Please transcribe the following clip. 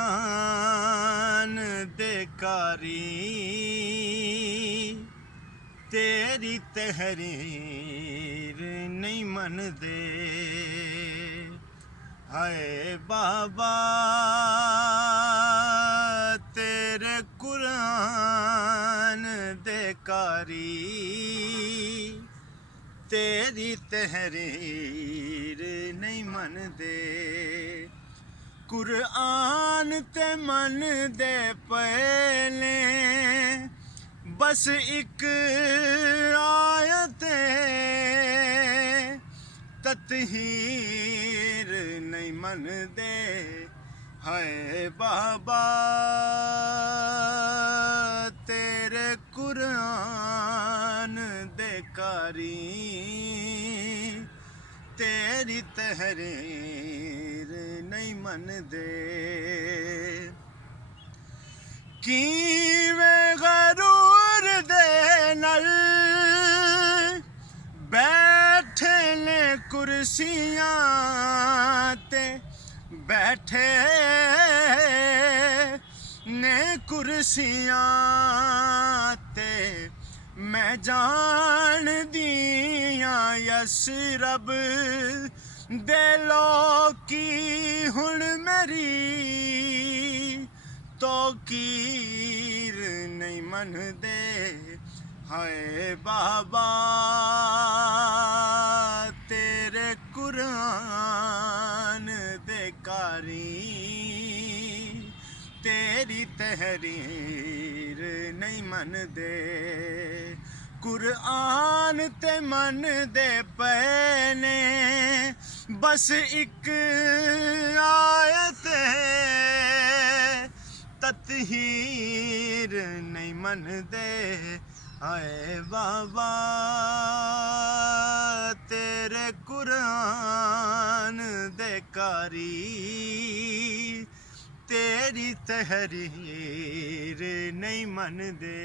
कुरान दे कारी तेरी तहरीर नहीं मनदे। हाय बाबा तेरे कुरान दे कारी तेरी तहरीर नहीं मनदे। कुरान ते मन दे पहले बस एक आयत तत्हीर नहीं मनदे। हाय बाबा तेरे कुरान दे कारी तेरी तहरीर नहीं मनदे। किवें गरूर दे नल बैठे ने कुर्सियां ते बैठे ने कुर्सियां ते मैं जान दिया यस रब दे लोकी हुण मेरी तो कीर नहीं मनदे। हाय बाबा तेरे कुरान दे कारी तेरी तहरीर नहीं मनदे। कुरान ते मन दे पहने बस एक आयत तत्हीर नहीं मनदे। हाय बाबा तेरे कुरान दे कारी तेरी तहरीर नहीं मनदे।